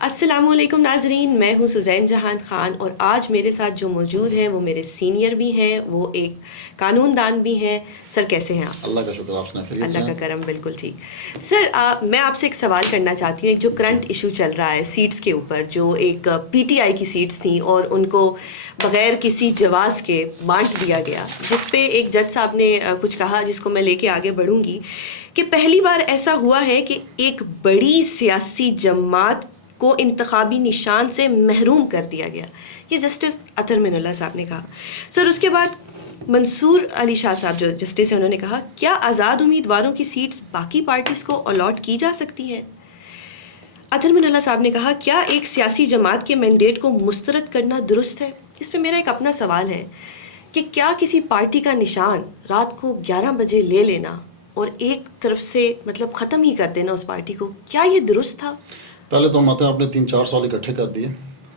अस्सलामुअलैकुम नाजरीन, मैं हूँ सुज़ैन जहान ख़ान और आज मेरे साथ जो मौजूद हैं वो मेरे सीनियर भी हैं, वो एक कानूनदान भी हैं। सर कैसे हैं आप? अल्लाह का शुक्र, आप सुनाइए। अल्लाह का करम, बिल्कुल ठीक। सर मैं आपसे एक सवाल करना चाहती हूँ। एक जो करंट इशू चल रहा है सीट्स के ऊपर, जो एक पीटीआई की सीट्स थी और उनको बग़ैर किसी जवाज़ के बांट दिया गया, जिस पे एक जज साहब ने कुछ कहा जिसको मैं लेके आगे बढ़ूँगी कि पहली बार ऐसा हुआ है कि एक बड़ी सियासी जमात को इंतखाबी निशान से महरूम कर दिया गया। ये जस्टिस अतर मिनुल्लाह साहब ने कहा। सर उसके बाद मंसूर अली शाह साहब जो जस्टिस हैं, उन्होंने कहा क्या आज़ाद उम्मीदवारों की सीट्स बाकी पार्टीज़ को अलॉट की जा सकती हैं? अतर मिनुल्लाह साहब ने कहा क्या एक सियासी जमात के मैंडेट को मुस्तरद करना दुरुस्त है? इस पर मेरा एक अपना सवाल है कि क्या किसी पार्टी का निशान रात को 11 बजे ले लेना और एक तरफ से मतलब ख़त्म ही कर देना उस पार्टी को, क्या ये दुरुस्त था? पहले तो मतलब आपने 3-4 साल इकट्ठे कर दिए।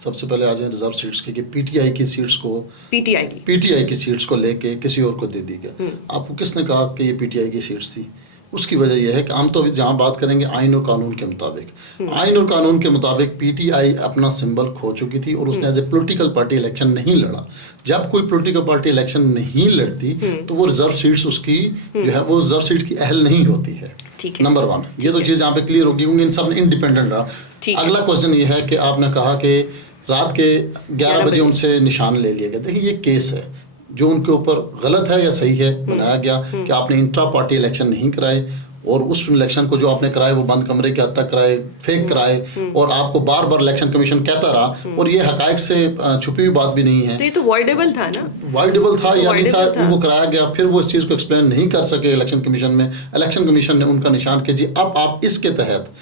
सबसे पहले आ जाए रिजर्व सीट्स के कि पीटीआई की सीट्स को पीटीआई की सीट्स को लेके किसी और को दे दी गया। आपको किसने कहा कि ये पीटीआई की सीट्स थी? उसकी वजह यह है कि हम तो अभी जहाँ बात करेंगे आइन और कानून के मुताबिक, आइन और कानून के मुताबिक पीटीआई अपना सिंबल खो चुकी थी और उसने as a political party election नहीं लड़ा। जब कोई पॉलिटिकल पार्टी इलेक्शन नहीं लड़ती तो वो रिजर्व सीट्स उसकी जो है वो रिजर्व सीट्स की अहल नहीं होती है। नंबर 1 ये तो चीज़ यहाँ पे क्लियर होगी क्योंकि इन सब ने इंडिपेंडेंट रहा। अगला क्वेश्चन ये है कि आपने कहा कि रात के 11 बजे उनसे निशान ले लिया गया। देखिए ये केस है जो उनके ऊपर गलत है या सही है बनाया गया कि आपने इंट्रा पार्टी इलेक्शन नहीं कराए और उस इलेक्शन को जो आपने कराए वो बंद कमरे के हद तक कराए, फेक कराए और आपको बार बार इलेक्शन कमीशन कहता रहा और ये हकायक से छुपी हुई बात भी नहीं है। तो ये तो वॉइडेबल था ना? वॉइडेबल था या नहीं था उनको कराया गया, फिर वो इस चीज़ को एक्सप्लेन नहीं कर सके इलेक्शन कमीशन में। इलेक्शन कमीशन ने उनका निशान के जी अब आप इसके तहत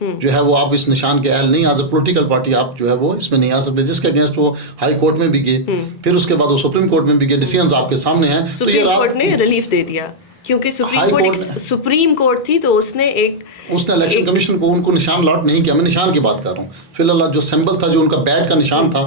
जो है वो आप इस निशान के अहल नहीं, एज ए पॉलिटिकल पार्टी आप जो है वो इसमें नहीं आ सकते, जिसके अगेंस्ट वो हाई कोर्ट में भी गए, फिर उसके बाद वो सुप्रीम कोर्ट में भी गए, डिसीजंस आपके सामने हैं। तो ये कोर्ट ने रिलीफ दे दिया क्योंकि सुप्रीम कोर्ट थी तो उसने इलेक्शन कमीशन को उनको निशान लॉट नहीं किया। मैं निशान की बात कर रहा हूँ। फिलहाल जो सिंबल था जो उनका बैट का निशान था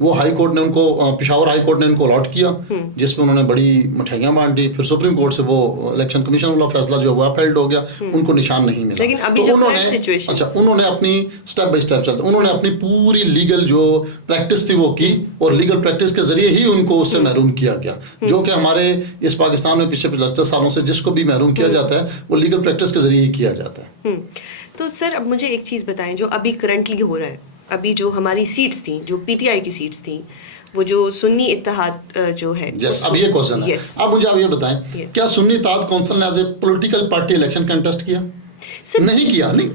वो हाई कोर्ट ने उनको पेशावर हाई कोर्ट ने उनको अलॉट किया, जिसमें उन्होंने बड़ी मिठाइयाँ बांट दी। फिर सुप्रीम कोर्ट से वो इलेक्शन कमीशन वाला फैसला जो वो अपहेल्ड हो गया, उनको निशान नहीं मिला। लेकिन अभी जो उन्होंने अपनी स्टेप बाय स्टेप चलते उन्होंने अपनी पूरी लीगल जो प्रैक्टिस थी वो की और लीगल प्रैक्टिस के जरिए ही उनको उससे महरूम किया गया, जो कि हमारे इस पाकिस्तान में पिछले 75 सालों से जिसको भी महरूम किया जाता है वो लीगल प्रैक्टिस के जरिए ही किया जाता है। तो सर अब मुझे एक चीज़ बताएं जो अभी करंटली हो रहा है। अभी जो हमारी सीट्स थी, जो पीटीआई की सीट्स थी, वो जो सुन्नी इत्तेहाद जो है, अब ये क्वेश्चन है। अब मुझे आप ये बताएं क्या सुन्नी इत्तेहाद काउंसिल ने as a political party election contest किया? नहीं किया। नहीं,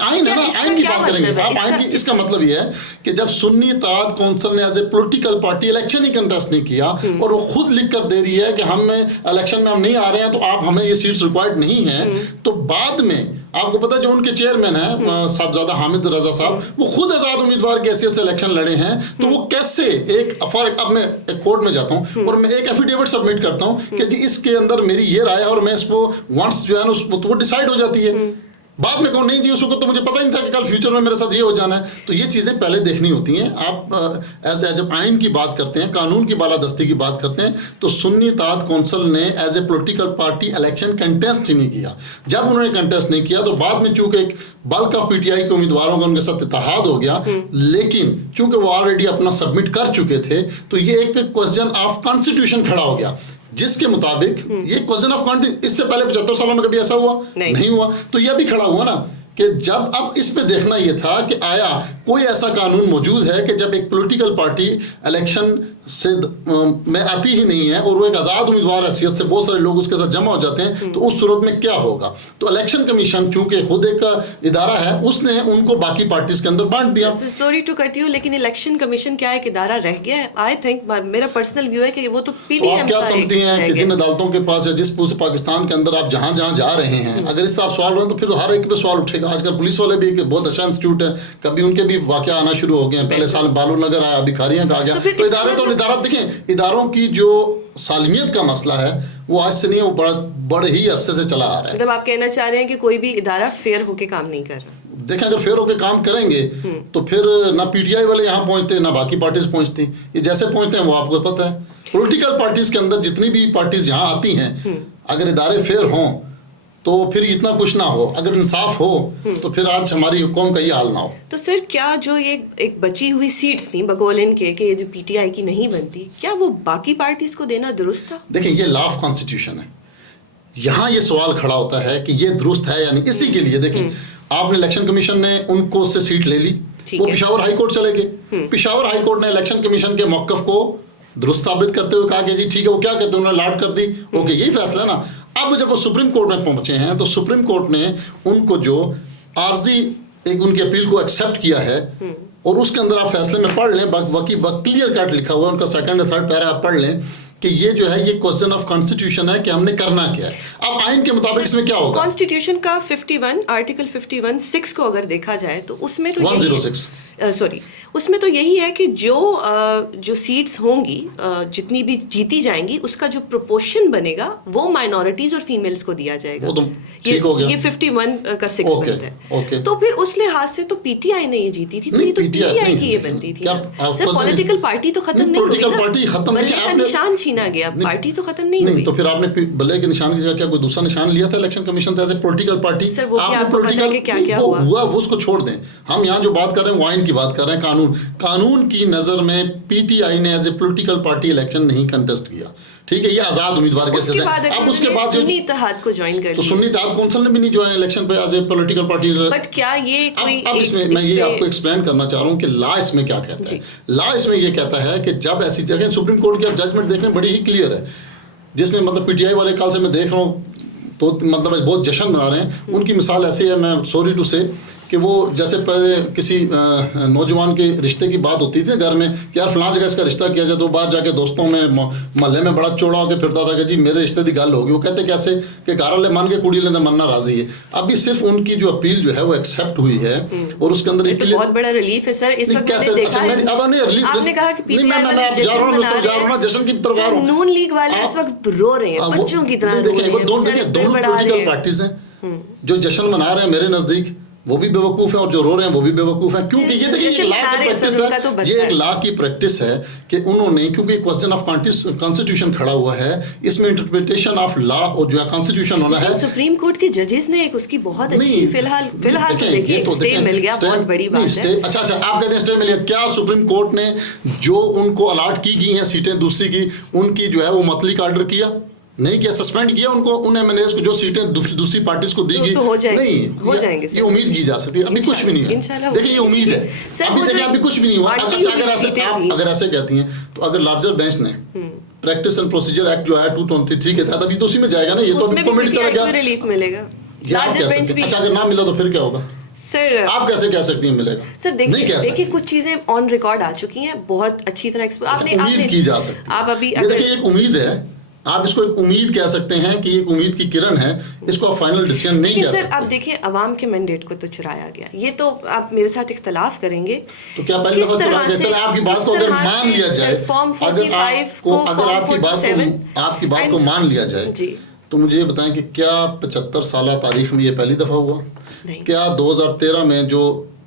आइन है ना, आइन की बात करेंगे आप। आइन की इसका मतलब ये है कि जब सुन्नी इत्तेहाद काउंसिल ने as a political party election ही कंटेस्ट नहीं किया और वो खुद लिख कर दे रही है कि हम इलेक्शन में हम नहीं आ रहे हैं तो आप हमें ये सीट्स रिक्वायर्ड नहीं है, तो बाद में आपको पता है जो उनके चेयरमैन है साहबजादा हामिद रजा साहब, वो खुद आज़ाद उम्मीदवार की हैसियत से इलेक्शन लड़े हैं, तो वो कैसे अब मैं एक कोर्ट में जाता हूँ और मैं एक एफिडेविट सबमिट करता हूँ कि जी इसके अंदर मेरी ये राय है और मैं इसको वंस जो है ना वो डिसाइड हो जाती है। बाद में कहूँ नहीं जी उसको तो मुझे पता ही नहीं था कि कल फ्यूचर में मेरे साथ ये हो जाना है। तो ये चीज़ें पहले देखनी होती हैं। आप जब आइन की बात करते हैं, कानून की बालादस्ती की बात करते हैं, तो सुन्नी इत्तेहाद काउंसिल ने as a political party election contest ही नहीं किया। जब उन्होंने कंटेस्ट नहीं किया तो बाद में चूंकि एक बल्क ऑफ पीटीआई के उम्मीदवारों का उनके साथ इत्तेहाद हो गया, लेकिन चूंकि वो ऑलरेडी अपना सबमिट कर चुके थे तो ये एक क्वेश्चन ऑफ कॉन्स्टिट्यूशन खड़ा हो गया, जिसके मुताबिक ये क्वेश्चन ऑफ कॉन्स्टिट्यूशन इससे पहले 75 सालों में कभी ऐसा हुआ नहीं हुआ। तो ये भी खड़ा हुआ ना कि जब अब इस पे देखना ये था कि आया कोई ऐसा कानून मौजूद है कि जब एक पॉलिटिकल पार्टी इलेक्शन से में आती ही नहीं है और वो एक आज़ाद उम्मीदवार हैसियत से बहुत सारे लोग उसके साथ जमा हो जाते हैं, तो उस सूरत में क्या होगा? तो इलेक्शन कमीशन चूंकि खुद एक इदारा है, उसने उनको बाकी पार्टीज के अंदर बांट दिया। सॉरी टू कट यू, लेकिन इलेक्शन कमीशन क्या एक इदारा रह गया है? आई थिंक मेरा पर्सनल व्यू है कि वो तो पीडीएम आप क्या समझती हैं कि जिन अदालतों के पास है, जिस पूरे पाकिस्तान के अंदर आप जहाँ जहाँ जा रहे हैं, अगर इस तरह आप सवाल हो तो फिर तो हर एक पे सवाल उठेगा। आजकल पुलिस वाले भी एक बहुत अच्छा इंस्टीट्यूट है, कभी उनके भी वाक़या आना शुरू हो गए हैं। पहले साल बालू नगर आया, अभी खारियां का आ गया। तो इदारा देखें, इदारों की जो सालमियत का मसला है वो आज से नहीं है, वो बड़े ही अरसे से चला आ रहा है। मतलब आप कहना चाह रहे हैं कि कोई भी इदारा फेयर होके काम नहीं कर रहा? देखें अगर फेयर होके काम करेंगे तो फिर ना पीटीआई वाले यहाँ पहुँचते ना बाकी पार्टीज पहुँचती। ये जैसे पहुँचते हैं वो आपको पता है। पॉलिटिकल पार्टीज के अंदर जितनी भी पार्टीज यहाँ आती हैं, अगर इदारे फेयर हों तो फिर इतना कुछ ना हो, अगर इंसाफ हो तो फिर आज हमारी कौम का ये हाल ना हो। तो सर क्या जो ये एक बची हुई सीट्स थी बकौल इनके कि ये जो पीटीआई की नहीं बनती, क्या वो बाकी पार्टीज को देना दुरुस्त था? देखिए ये लॉ ऑफ कॉन्स्टिट्यूशन है, यहाँ ये सवाल खड़ा होता है कि ये दुरुस्त है या नहीं। इसी के लिए देखिए आपने इलेक्शन कमीशन ने उनको उससे सीट ले ली, वो पेशावर हाई कोर्ट चले गए। पेशावर हाई कोर्ट ने इलेक्शन कमीशन के मौक़िफ़ को दुरुस्त साबित करते हुए कहा कि जी ठीक है, वो क्या कहते हैं, उन्होंने लाट कर दी, ओके यही फैसला ना। अब जब वो सुप्रीम कोर्ट में पहुंचे हैं तो सुप्रीम कोर्ट ने उनको जो आर्जी एक उनकी अपील को एक्सेप्ट किया है, और उसके अंदर आप फैसले में पढ़ लें, बाकी क्लियर कट लिखा हुआ है, उनका सेकंड और थर्ड पैरा आप पढ़ लें कि ये जो है ये क्वेश्चन ऑफ कॉन्स्टिट्यूशन है कि हमने करना क्या है। अब आइन के मुताबिक इसमें क्या होगा, कॉन्स्टिट्यूशन का 51 आर्टिकल 51(6) को अगर देखा जाए तो उसमें तो 106 सॉरी उसमें तो यही है कि जो सीट्स होंगी जितनी भी जीती जाएंगी उसका जो प्रोपोर्शन बनेगा वो माइनॉरिटीज और फीमेल्स को दिया जाएगा। वो तो ठीक हो गया, ये 51 का 6 बनता है। तो फिर उस लिहाज से तो पीटीआई ने ये जीती थी, तो ये तो पीटीआई की ये बनती थी। सर पॉलिटिकल पार्टी तो खत्म नहीं हुई ना, बल्ले का निशान छीना गया, पार्टी तो खत्म नहीं हुई। तो फिर आपने बल्ले के निशान की जगह क्या कोई दूसरा निशान लिया था इलेक्शन कमीशन से as a political party? Sir वो आपको पता है कि क्या हुआ, वो उसको छोड़ दें। हम यहाँ जो बात कर रहे हैं वो आइन की बात कर रहे हैं, कानून की नजर में पीटीआई ने as a political party election नहीं कंटेस्ट किया, ठीक है, ये आजाद उम्मीदवार के साथ। अब उसके बाद सुन्नी इत्तेहाद को ज्वाइन कर, तो सुन्नी इत्तेहाद कौंसिल ने भी नहीं ज्वाइन इलेक्शन पे as a political party. But क्या ये कोई अब इसमें मैं ये आपको एक्सप्लेन करना चाह रहा हूँ कि लॉ इसमें क्या कहता है। लॉ इसमें ये कहता है कि जब ऐसी जगह, सुप्रीम कोर्ट की अब जजमेंट देखने बड़ी ही क्लियर है, जिसमें मतलब पीटीआई वाले कल से मैं देख रहा हूँ तो मतलब बहुत जश्न मना रहे हैं। उनकी मिसाल ऐसी है, मैं सॉरी टू से, कि वो जैसे पहले किसी नौजवान के रिश्ते की बात होती थी घर में, यार फलां जगह इसका रिश्ता किया जाए, तो बाहर जाके दोस्तों में मोहल्ले में बड़ा चौड़ा होकर फिरता था कि जी मेरे रिश्ते की गल होगी। वो कहते कैसे कि घर वाले मान के कुड़ी लेंदा मनना राजी है। अभी सिर्फ उनकी जो अपील जो है वो एक्सेप्ट हुई है और उसके अंदर तो बहुत बड़ा रिलीफ है सर। इस वक्त मैंने देखा है, आपने कहा कि पीटीआई वाले जश्न की तरफ आ रहा हूं, नून लीग वाले इस वक्त रो रहे हैं, बच्चों की तरह। दोनों पॉलिटिकल पार्टीज हैं, जो जश्न मना रहे हैं मेरे नजदीक वो भी बेवकूफ़ है और जो रो रहे हैं वो भी बेवकूफ़ है। क्योंकि ये देखिए एक लॉ की प्रैक्टिस है, ये एक लॉ की प्रैक्टिस है कि उन्होंने, क्योंकि क्वेश्चन ऑफ कॉन्स्टिट्यूशन खड़ा हुआ है, इसमें इंटरप्रिटेशन ऑफ लॉ और जो है कॉन्स्टिट्यूशन होना है। सुप्रीम कोर्ट के जजेस ने एक उसकी बहुत अच्छी फिलहाल तो देखिए स्टे मिल गया, बहुत बड़ी बात है। अच्छा आप कहते हैं स्टे मिल गया, क्या सुप्रीम कोर्ट ने जो उनको अलॉट की गई हैं सीटें दूसरी की, उनकी जो है वो मतली का ऑर्डर किया? नहीं किया, सस्पेंड किया उनको, उन एमएलएस को जो सीटें दूसरी पार्टीज को दी गई। तो हो जाएंगे, नहीं हो जाएंगे ये उम्मीद की जा सकती है। अभी कुछ भी नहीं है, देखिए ये उम्मीद है, अभी देखिए अभी कुछ भी नहीं हुआ। अगर ऐसे कहती हैं तो अगर लार्जर बेंच ने प्रैक्टिस एंड प्रोसीजर एक्ट जो है 223 के तहत अभी तो उसी में जाएगा ना, ये तो कमेटी चलेगा, रिलीफ मिलेगा। लार्जर बेंच भी, अच्छा अगर ना मिला तो फिर क्या होगा सर? आप कैसे कह सकती हैं मिलेगा? सर देखिए कुछ चीजें ऑन रिकॉर्ड आ चुकी हैं, बहुत अच्छी तरह आपने उम्मीद की जा सकती है। आप अभी देखिए एक उम्मीद है, आप इसको एक उम्मीद कह सकते हैं कि एक उम्मीद की किरण है, इसको आप फाइनल डिसीजन नहीं कह सकते। सर आप देखिए अवाम के मैंडेट को तो चुराया गया, ये तो आप मेरे साथ इख्तलाफ करेंगे तो क्या पहले दफा चुराया गया? चलो आपकी बात को अगर मान लिया जाए, फॉर्म 45 को अगर आपकी बात को मान लिया जाए जी, तो मुझे ये बताएं कि क्या 75 साल तारीख में ये पहली दफा हुआ? क्या 2013 में जो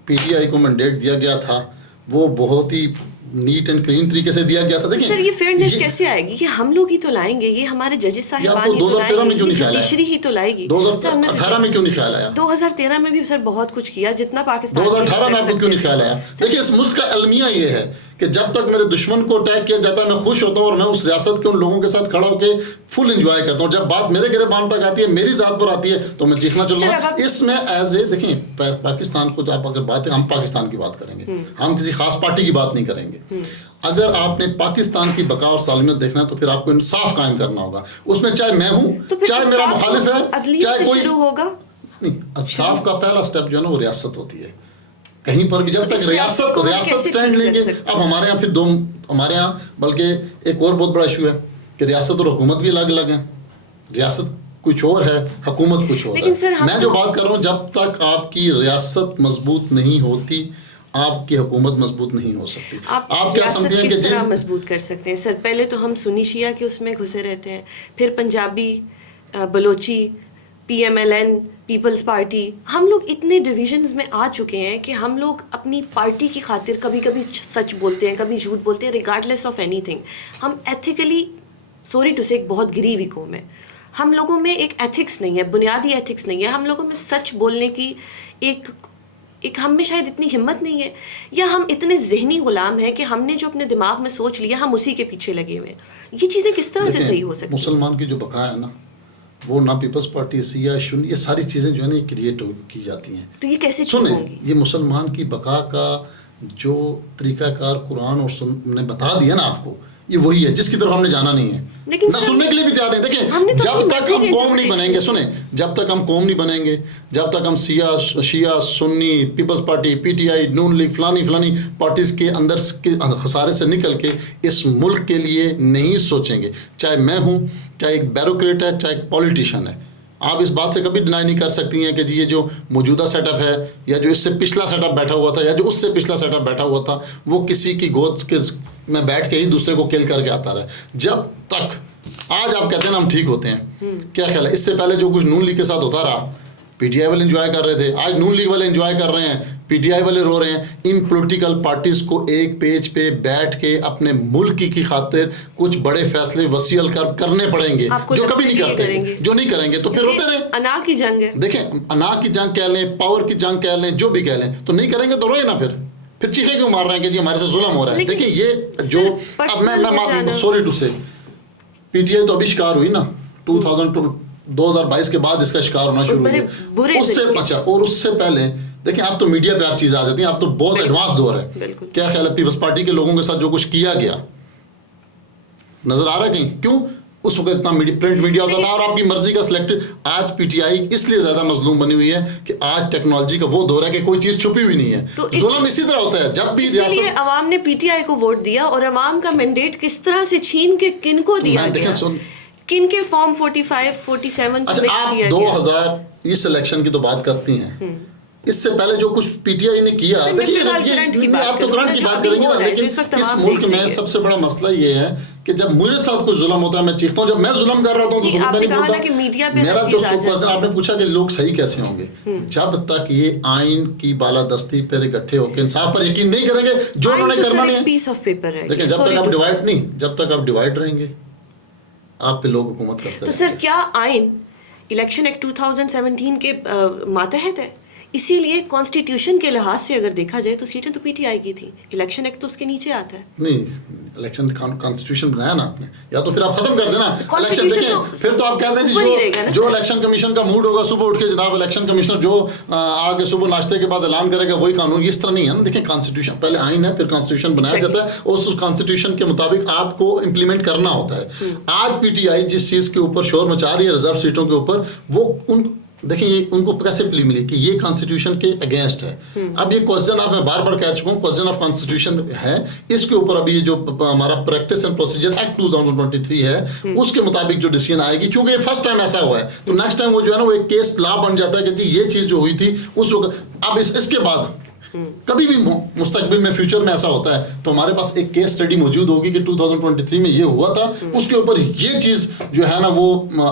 पीटीआई को मैंडेट दिया गया था वो बहुत ही नीट एंड क्लीन तरीके से दिया गया था? देखिए सर ये फेयरनेस कैसे आएगी? ये हम लोग ही तो लाएंगे, ये हमारे जजेस साहिबान ही तो लाएंगे, जुडिशरी ही तो लाएगी। 2018 में क्यों नहीं ख्याल आया? 2013 में भी सर बहुत कुछ किया जितना पाकिस्तान 2018 में आपको क्यों नहीं ख्याल आया? देखिए इस मुल्क का अलमिया ये है कि जब तक मेरे दुश्मन को अटैक किया जाता है मैं खुश होता हूँ और मैं उस रियासत के उन लोगों के साथ खड़ा होकर फुल एंजॉय करता हूँ। जब बात मेरे गिरबान तक आती है, मेरी जात पर आती है, तो मैं चीखना चलूंगा। इसमें एज ए देखिए पाकिस्तान को, आप अगर बात है, हम पाकिस्तान की बात करेंगे, हम किसी खास पार्टी की बात नहीं करेंगे। अगर आपने पाकिस्तान की बका और सालमियत देखना है तो फिर आपको इंसाफ कायम करना होगा। उसमें चाहे मैं हूँ, चाहे मेरा मुखालिफ है, चाहे कोई होगा। इंसाफ का पहला स्टेप जो है ना वो रियासत होती है। कहीं पर भी जब तक रियासत स्टैंड लेंगे, अब हमारे यहाँ फिर दो, हमारे यहाँ बल्कि एक और बहुत बड़ा इशू है कि रियासत और हुकूमत भी अलग अलग है। रियासत कुछ और है, हुकूमत कुछ और है। मैं जो बात कर रहा हूँ, जब तक आपकी रियासत मजबूत नहीं होती आपकी हुकूमत मजबूत नहीं हो सकती। आप क्या समझते हैं किस तरह मजबूत कर सकते हैं? सर पहले तो हम सुन्नी शिया के उसमें घुसे रहते हैं, फिर Punjabi, Balochi, PMLN, Peoples Party, हम लोग इतने डिविजन्स में आ चुके हैं कि हम लोग अपनी पार्टी की खातिर कभी कभी सच बोलते हैं, कभी झूठ बोलते हैं, रिगार्डलेस ऑफ एनीथिंग। हम एथिकली, सॉरी टू से, एक बहुत गिरी हुई कौम है। हम लोगों में एक एथिक्स नहीं है, बुनियादी एथिक्स नहीं है, हम लोगों में सच बोलने की एक हम में शायद इतनी हिम्मत नहीं है, या हम इतने जहनी गुलाम हैं कि हमने जो अपने दिमाग में सोच लिया हम उसी के पीछे लगे हुए हैं। ये चीज़ें किस तरह से सही हो सकती हैं? मुसलमान की जो बका है ना, वो ना पीपल्स पार्टी, सिया, सुन्नी, ये सारी चीज़ें जो है ना, ये क्रिएट की जाती हैं। तो ये कैसे सुने, होंगी? ये मुसलमान की बका का जो तरीकाकार कुरान और सुन्नत ने बता दिया ना आपको, ये वही है जिसकी तरफ हमने जाना नहीं है, लेकिन ना सुनने के लिए भी तैयार नहीं। देखिए, तो जब तक हम कौम नहीं बनेंगे, सुने, जब तक हम कौम नहीं बनेंगे, जब तक हम शिया, सुन्नी, पीपल्स पार्टी, पीटीआई, नून लीग, फलानी पार्टीज के अंदर के खसारे से निकल के इस मुल्क के लिए नहीं सोचेंगे, चाहे मैं हूँ, चाहे एक ब्यूरोक्रेट है, चाहे एक पॉलिटिशियन है, आप इस बात से कभी डिनाई नहीं कर सकती हैं कि जी ये जो मौजूदा सेटअप है, या जो इससे पिछला सेटअप बैठा हुआ था, या जो उससे पिछला सेटअप बैठा हुआ था, वो किसी की गोद के में बैठ के ही दूसरे को किल करके आता रहा। जब तक आज आप कहते हैं ना हम ठीक होते हैं, क्या ख्याल है, इससे पहले जो कुछ नून लीग के साथ होता रहा, पीटीआई वाले एंजॉय कर रहे थे, आज नून लीग वाले एंजॉय कर रहे हैं, पीटीआई वाले रो रहे हैं। इन पॉलिटिकल पार्टीज को एक पेज पे बैठ के अपने मुल्क की खातिर कुछ बड़े फैसले वसील करने पड़ेंगे, जो कभी नहीं करते, जो नहीं करेंगे तो फिर होते रहे। अना की जंग है, देखें, अना की जंग कह लें, पावर की जंग कह लें, जो भी कह लें, तो नहीं करेंगे तो रोए ना, फिर चीखे क्यों मार रहे हैं कि जी हमारे से जुल्म हो रहा है। देखिए, ये जो अब मैं सॉरी टू से, पीटीआई तो अभी शिकार हुई ना 2022 के बाद इसका शिकार होना शुरू हुआ, उससे अच्छा, और उससे पहले देखिए, आप तो मीडिया पे हर चीज आ जाती है, आप तो बहुत एडवांस दौर है। क्या ख्याल है, पीपल्स पार्टी के लोगों के साथ जो कुछ किया गया नजर आ रहा है कहीं? क्यों उस वक्त इतना प्रिंट मीडिया होता था और आपकी मर्जी का सिलेक्टेड। आज पीटीआई इसलिए ज्यादा मजलूम बनी हुई है कि आज टेक्नोलॉजी का वो दौर है कि कोई चीज छुपी हुई नहीं है। तो जुल्म इसी तरह होता है, जब भी इसलिए अवाम ने पीटीआई को वोट दिया, और अवाम का मैंडेट किस तरह से छीन के किनको दिया गया, किन के फॉर्म 45, 47 अच्छा, आप 2000 इस इलेक्शन की तो बात करती हैं, इससे पहले जो कुछ पीटीआई ने किया, देखिए आप तो करंट की बात करेंगे ना, लेकिन इस मुल्क में सबसे बड़ा मसला ये है कि जब मुझे साथ कोई जुल्म होता है मैं चीखता हूँ, जब मैं जुल्म कर रहा हूँ तो जुल्म नहीं बोलता। मेरा जो क्वेश्चन आपने पूछा कि लोग सही कैसे होंगे, जब तक ये आइन की बालादस्ती पर इकट्ठे होकर इंसाफ पर यकीन नहीं करेंगे, जो उन्होंने करना नहीं है, पीस ऑफ पेपर है। देखिए, जब तक आप डिवाइड रहेंगे, आप पे लोग हुकूमत करते हैं। तो सर, क्या आइन इलेक्शन एक्ट 2017 के मातहत है? इसीलिए कॉन्स्टिट्यूशन के लिहाज से अगर देखा जाए तो सीटें तो पीटीआई की थी, इलेक्शन एक्ट तो उसके नीचे आता है। नहीं, इलेक्शन कॉन्स्टिट्यूशन बनाया ना आपने, या तो फिर आप खत्म कर देना इलेक्शन। देखें, फिर तो आप कहते हैं जो इलेक्शन कमीशन का मूड होगा, सुबह उठ के जनाब इलेक्शन कमिश्नर जो आगे सुबह नाश्ते के बाद ऐलान करेगा वही कानून, इस तरह नहीं है ना। देखिए, कॉन्स्टिट्यूशन पहले आइन है, फिर कॉन्स्टिट्यूशन बनाया जाता है, और उस कॉन्स्टिट्यूशन के मुताबिक आपको इम्प्लीमेंट करना होता है। आज पीटीआई जिस चीज़ के ऊपर शोर मचा रही है रिजर्व सीटों के ऊपर, वो उन देखिए ये उनको कैसे प्ली मिली कि ये कॉन्स्टिट्यूशन के अगेंस्ट है। अब ये क्वेश्चन आप मैं बार बार कह चुका हूँ, क्वेश्चन ऑफ कॉन्स्टिट्यूशन है, इसके ऊपर अभी ये जो हमारा प्रैक्टिस एंड प्रोसीजर एक्ट 2023 है उसके मुताबिक जो डिसीजन आएगी, क्योंकि ये फर्स्ट टाइम ऐसा हुआ है, तो नेक्स्ट टाइम वो जो है ना वो एक केस लॉ बन जाता है कि जी ये चीज़ जो हुई थी उस वक्त। अब इसके बाद कभी भी मुस्तकबिल में फ्यूचर में ऐसा होता है तो हमारे पास एक केस स्टडी मौजूद होगी कि 2023 में ये हुआ था, उसके ऊपर ये चीज जो है ना वो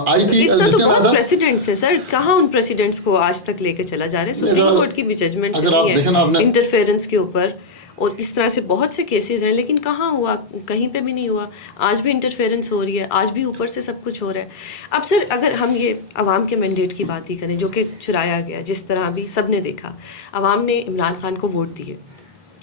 आई थी। इसका तो बहुत प्रेसिडेंट्स है सर, कहाँ उन प्रेसिडेंट्स को आज तक लेके चला जा रहा है? सुप्रीम कोर्ट की भी जजमेंट्स है इंटरफेरेंस के ऊपर, और इस तरह से बहुत से केसेस हैं, लेकिन कहाँ हुआ? कहीं पे भी नहीं हुआ। आज भी इंटरफेरेंस हो रही है, आज भी ऊपर से सब कुछ हो रहा है। अब सर, अगर हम ये अवाम के मैंडेट की बात ही करें जो कि चुराया गया, जिस तरह अभी सब ने देखा, अवाम ने इमरान खान को वोट दिए,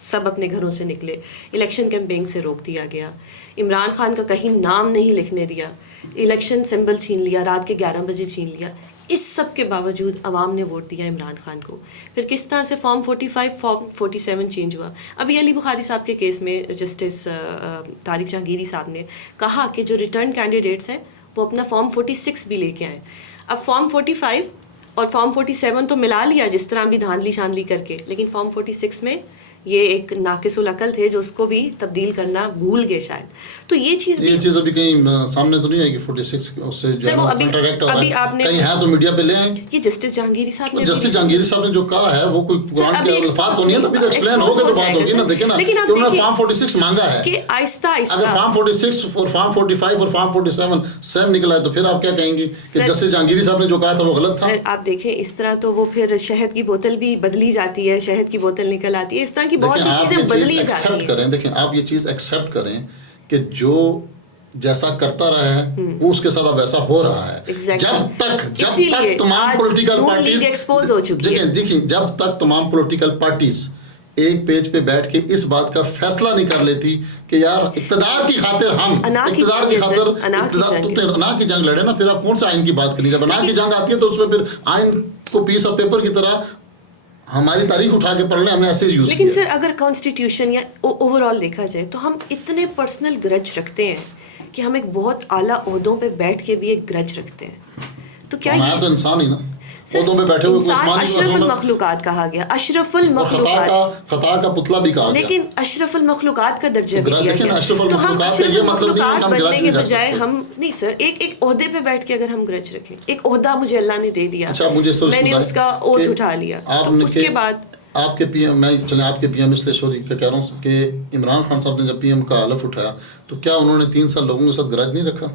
सब अपने घरों से निकले, इलेक्शन कैंपेन से रोक दिया गया, इमरान खान का कहीं नाम नहीं लिखने दिया, इलेक्शन सिंबल छीन लिया, रात के 11 बजे छीन लिया। इस सब के बावजूद अवाम ने वोट दिया इमरान खान को। फिर किस तरह से फॉर्म 45, फॉर्म 47 चेंज हुआ। अभी अली बुखारी साहब के केस में जस्टिस तारिक जहांगीरी साहब ने कहा कि जो रिटर्न कैंडिडेट्स हैं वो अपना फॉर्म 46 भी लेके आए। अब फॉर्म 45 और फॉर्म 47 तो मिला लिया जिस तरह भी धांधली शांधली करके, लेकिन फॉर्म 46 में ये एक नाकिसुल अकल थे जो उसको भी तब्दील करना भूल गए शायद। तो ये चीज़ अभी कहीं सामने तो नहीं आएगी 46 उससे जो है कॉन्ट्रैक्ट हो रहा है, आपने कहीं है तो मीडिया पे ले आए। ये जस्टिस जहांगीरी साहब ने जो कहा है वो कोई कुरान के अल्फाज तो नहीं है, तभी तो एक्सप्लेन होगा तो बात होगी ना। देखिए ना, उन्होंने फॉर्म 46 मांगा है कि आहिस्ता आहिस्ता अगर फॉर्म 46 और फॉर्म 45 और फॉर्म 47 सेम निकला है तो फिर आप क्या कहेंगे कि जस्टिस जहांगीरी साहब ने जो कहा था वो गलत था? सर आप देखें, इस तरह तो वो फिर शहद की बोतल भी बदली जाती है, शहद की बोतल निकल आती है, इस तरह की बहुत सी चीजें बदली जाती हैं। करें, देखें आप ये चीज़ एक्सेप्ट करें कि जो जैसा करता रहा है वो उसके साथ अब वैसा हो रहा है। Exactly. जब तक तमाम पॉलिटिकल पार्टीज एक्सपोज हो चुकी है। देखिए जब तक तमाम पॉलिटिकल पार्टीज एक पेज पे बैठ के इस बात का फैसला नहीं कर लेती कि यार इक़्तिदार की खातिर हम इक़्तिदार की खातिर अना की जंग लड़े ना, फिर आप कौन सा आइन की बात करेंगे? जब अना की जंग आती है तो उसमें फिर आइन को पीस ऑफ पेपर की तरह हमारी तारीख उठा के पढ़ लें, हमने ऐसे यूज लेकिन सर अगर कॉन्स्टिट्यूशन या ओवरऑल देखा जाए तो हम इतने पर्सनल ग्रज रखते हैं कि हम एक बहुत आला ओहदों पे बैठ के भी एक ग्रज रखते हैं। तो क्या मैं तो इंसान ही ना, ओहदों पे बैठे हुए अशरफुल मखलूकात कहा गया, अशरफुल मखलूकात, खता का पुतला भी कहा गया, लेकिन अशरफुल मखलूकात का दर्जा भी दिया गया। तो हम अशरफुल मखलूकात बनने के बजाय हम नहीं सर एक ओहदे पे बैठ के अगर हम ग्रज रखें, एक ओहदा मुझे अल्लाह ने दे दिया, मैंने उसका ओथ उठा लिया, तो उसके बाद आपके पीएम, मैं चले आपके पीएम इसलिए सॉरी कह रहा हूँ कि इमरान खान साहब ने जब पीएम का हलफ उठाया तो क्या उन्होंने 3 साल लोगों के साथ ग्रज नहीं रखा?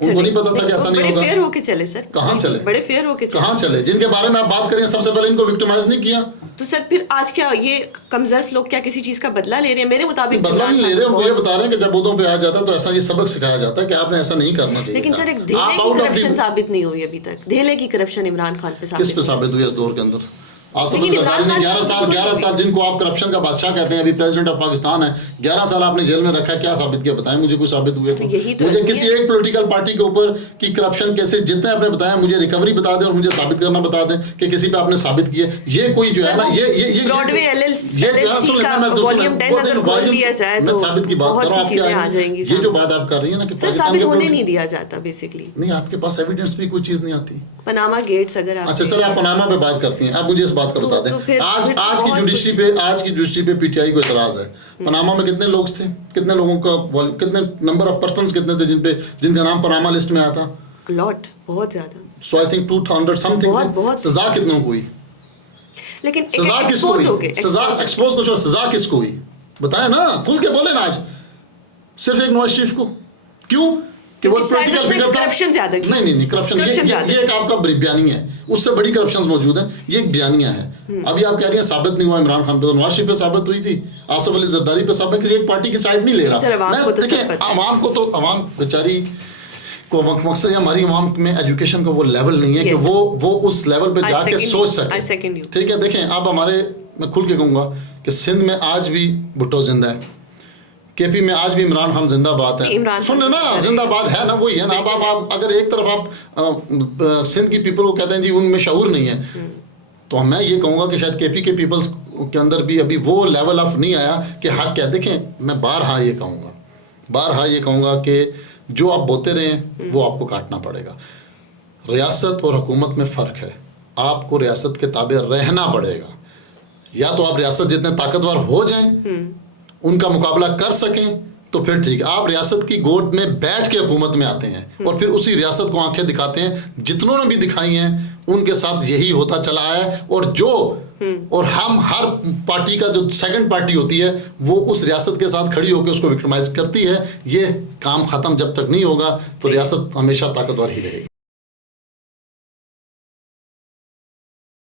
उनको नहीं पता था कि ऐसा नहीं होगा? बड़े फेयर होके चले सर। कहाँ चले? बड़े फेयर होके चले। कहाँ चले? जिनके बारे में आप बात करें सबसे पहले इनको विक्टिमाइज नहीं किया। तो सर फिर आज क्या ये कमजोर लोग क्या किसी चीज का बदला ले रहे हैं? मेरे मुताबिक बदला नहीं ले रहे, उनको ये बता रहे हैं कि जब उदों पे आ जाता है तो ऐसा ये सबक सिखाया जाता है कि आपने ऐसा नहीं करना चाहिए। लेकिन सर एक धेले की करप्शन साबित नहीं हुई अभी तक। धेले की करप्शन इमरान खान पे किस पे साबित हुई इस दौर के अंदर? आसिफ अली जरदारी ने 11 साल जिनको आप करप्शन का बादशाह कहते हैं, अभी प्रेसिडेंट ऑफ पाकिस्तान है, 11 साल आपने जेल में रखा है, क्या साबित किया? बताएं मुझे, कुछ साबित हुए तो मुझे किसी एक पॉलिटिकल पार्टी के ऊपर की करप्शन कैसे जितने आपने बताया मुझे रिकवरी बता दें और मुझे साबित करना बता दें कि किसी पे आपने साबित किया। ये कोई जो है ना ये ब्रॉडवे एलएलसी का वॉल्यूम 10 अगर खोल दिया जाए तो साबित की बात बहुत सी चीजें आ जाएंगी। ये जो बात आप कर रही है ना कि सर साबित होने नहीं दिया जाता बेसिकली। नहीं, आपके पास एविडेंस भी कोई चीज नहीं आती। पनामा गेट्स अगर आप अच्छा चलो आप पनामा पे बात करती हैं, आप मुझे इस बात का बता दें। आज की जुडिशरी पे पीटीआई को एतराज है। पनामा में कितने लोग थे, कितने लोगों का कितने नंबर ऑफ पर्संस कितने थे जिनका नाम पनामा लिस्ट में आता? लॉट, बहुत ज्यादा। सो आई थिंक 200 समथिंग। बहुत सजा कितनों को हुई? लेकिन सजा किसको हुई? सजा एक्सपोज को छोड़, सजा किसको हुई बताए ना, खुल के बोले ना। आज सिर्फ एक नवाज शरीफ को, क्यों? कि वो पॉलिटिकल फिगर था। करप्शन ज्यादा की। नहीं करप्शन ये एक आपका बयानिया है, उससे बड़ी करप्शन मौजूद है, ये एक बयानिया है। अभी आप कह रही हैं साबित नहीं हुआ इमरान खान पे, तो नवाज शरीफ पे साबित हुई थी, आसिफ अली जरदारी पे साबित, किसी एक पार्टी की साइड नहीं ले रहा। आवाम को तो आवाम बेचारी को मकसद हमारी आवाम में एजुकेशन का वो लेवल नहीं है कि वो उस लेवल पे जाके सोच सके। ठीक है, देखें अब हमारे, मैं खुल के कहूँगा कि सिंध में आज भी भुट्टो जिंदा है, केपी में आज भी इमरान खान जिंदाबाद है। सुन लो ना, जिंदाबाद है ना, वही है ना। अब आप अगर एक तरफ आप सिंध की पीपल को कहते हैं जी उनमें शऊर नहीं है, तो मैं ये कहूँगा कि शायद केपी के पीपल्स के अंदर भी अभी वो लेवल ऑफ नहीं आया कि हक क्या। देखें मैं बारहा ये कहूँगा कि जो आप बोते रहे वो आपको काटना पड़ेगा। रियासत और हुकूमत में फ़र्क है, आपको रियासत के ताबे रहना पड़ेगा। या तो आप रियासत जितने ताकतवर हो जाएं, उनका मुकाबला कर सकें, तो फिर ठीक। आप रियासत की गोद में बैठ के हुकूमत में आते हैं और फिर उसी रियासत को आंखें दिखाते हैं। जितनों ने भी दिखाई हैं उनके साथ यही होता चला है। और हम हर पार्टी का जो सेकंड पार्टी होती है वो उस रियासत के साथ खड़ी होकर उसको विक्टिमाइज करती है। ये काम ख़त्म जब तक नहीं होगा तो रियासत हमेशा ताकतवर ही रहेगी।